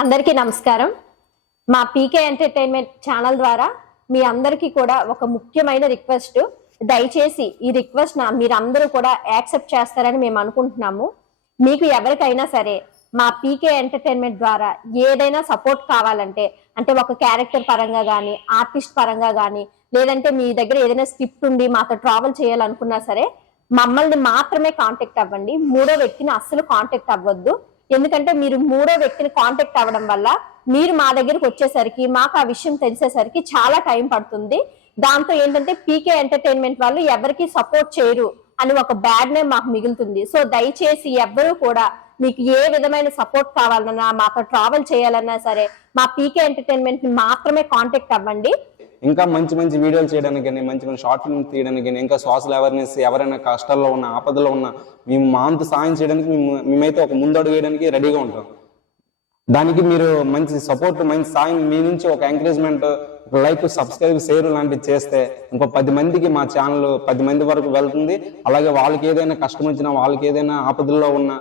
అందరికీ నమస్కారం. మా పీకే ఎంటర్టైన్మెంట్ ఛానల్ ద్వారా మీ అందరికీ కూడా ఒక ముఖ్యమైన రిక్వెస్ట్. దయచేసి ఈ రిక్వెస్ట్ నా మీరందరూ కూడా యాక్సెప్ట్ చేస్తారని మేము అనుకుంటున్నాము. మీకు ఎవరికైనా సరే మా పీకే ఎంటర్టైన్మెంట్ ద్వారా ఏదైనా సపోర్ట్ కావాలంటే అంటే ఒక క్యారెక్టర్ పరంగా కానీ ఆర్టిస్ట్ పరంగా కానీ లేదంటే మీ దగ్గర ఏదైనా స్క్రిప్ట్ ఉండి మాతో ట్రావెల్ చేయాలనుకున్నా సరే మమ్మల్ని మాత్రమే కాంటాక్ట్ అవ్వండి. మూడో వ్యక్తిని అస్సలు కాంటాక్ట్ అవ్వద్దు. ఎందుకంటే మీరు మూడో వ్యక్తిని కాంటాక్ట్ అవ్వడం వల్ల మీరు మా దగ్గరకు వచ్చేసరికి మాకు ఆ విషయం తెలిసేసరికి చాలా టైం పడుతుంది. దాంతో ఏంటంటే పీకే ఎంటర్టైన్మెంట్ వాళ్ళు ఎవరికి సపోర్ట్ చేయరు అని ఒక బ్యాడ్ నేమ్ మాకు మిగులుతుంది. సో దయచేసి ఎవ్వరూ కూడా మీకు ఏ విధమైన సపోర్ట్ కావాలన్నా మాతో ట్రావెల్ చేయాలన్నా సరే మా పీకే ఎంటర్టైన్మెంట్ని మాత్రమే కాంటాక్ట్ అవ్వండి. ఇంకా మంచి మంచి వీడియోలు చేయడానికి కానీ మంచి మంచి షార్ట్ ఫిల్మ్ తీయడానికి కానీ ఇంకా సోషల్ అవేర్నెస్ ఎవరైనా కష్టాల్లో ఉన్న ఆపదలో ఉన్న మేము మా అంత సాయం చేయడానికి మేము మేమైతే ఒక ముందడుగు వేయడానికి రెడీగా ఉంటాం. దానికి మీరు మంచి సపోర్ట్ మంచి సాయం మీ నుంచి ఒక ఎంకరేజ్మెంట్ లైక్ సబ్స్క్రైబ్ షేర్ లాంటివి చేస్తే ఇంకో పది మందికి మా ఛానల్ పది మంది వరకు వెళ్తుంది. అలాగే వాళ్ళకి ఏదైనా కష్టం వచ్చినా వాళ్ళకి ఏదైనా ఆపదల్లో ఉన్న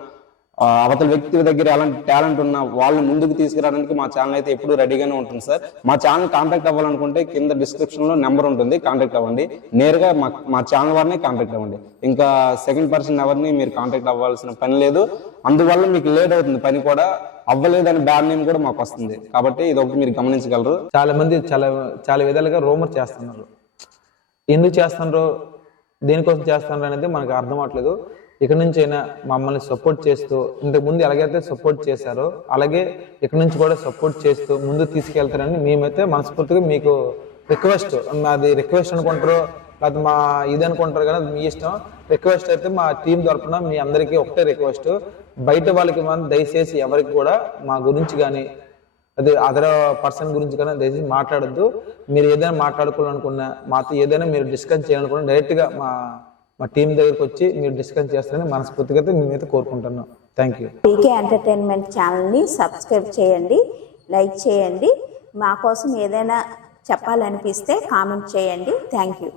అవతల వ్యక్తి దగ్గర ఎలాంటి టాలెంట్ ఉన్నా వాళ్ళని ముందుకు తీసుకురావడానికి మా ఛానల్ అయితే ఎప్పుడు రెడీగానే ఉంటుంది సార్ మా ఛానల్ కాంటాక్ట్ అవ్వాలనుకుంటే కింద డిస్క్రిప్షన్లో నెంబర్ ఉంటుంది కాంటాక్ట్ అవ్వండి. నేరుగా మా మా ఛానల్ వారిని కాంటాక్ట్ అవ్వండి. ఇంకా సెకండ్ పర్సన్ ఎవరిని మీరు కాంటాక్ట్ అవ్వాల్సిన పని లేదు. అందువల్ల మీకు లేట్ అవుతుంది పని కూడా అవ్వలేదని బ్యాడ్ నేమ్ కూడా మాకు వస్తుంది. కాబట్టి ఇది ఒకటి మీరు గమనించగలరు. చాలా మంది చాలా చాలా విధాలుగా రూమర్ చేస్తున్నారు. ఎందుకు చేస్తున్నారు? దేనికోసం చేస్తున్నారు అనేది మనకు అర్థం అవట్లేదు ఇక నుంచి అయినా మమ్మల్ని సపోర్ట్ చేస్తూ ఇంతకుముందు ఎలాగైతే సపోర్ట్ చేశారో అలాగే ఇక నుంచి కూడా సపోర్ట్ చేస్తూ ముందు తీసుకెళ్తారని మేమైతే మనస్ఫూర్తిగా మీకు రిక్వెస్ట్ మాది రిక్వెస్ట్ అనుకుంటారు లేకపోతే మా ఇది అనుకుంటారు కదా మీ ఇష్టం. రిక్వెస్ట్ అయితే మా టీం తరఫున మీ అందరికీ ఒకటే రిక్వెస్ట్ బయట వాళ్ళకి మనం దయచేసి ఎవరికి కూడా మా గురించి కానీ అది అదర్ పర్సన్ గురించి కానీ దయచేసి మాట్లాడద్దు. మీరు ఏదైనా మాట్లాడుకోవాలనుకున్నా మాతో ఏదైనా మీరు డిస్కస్ చేయాలనుకున్నా డైరెక్ట్గా మా మా టీం దగ్గరికి వచ్చి మీరు డిస్కస్ చేస్తారని మనస్ఫూర్తిగా అయితే మేమైతే కోరుకుంటున్నాం. థ్యాంక్ యూ పీకే ఎంటర్టైన్మెంట్ ఛానల్ని సబ్స్క్రైబ్ చేయండి లైక్ చేయండి. మా కోసం ఏదైనా చెప్పాలనిపిస్తే కామెంట్ చేయండి. Thank you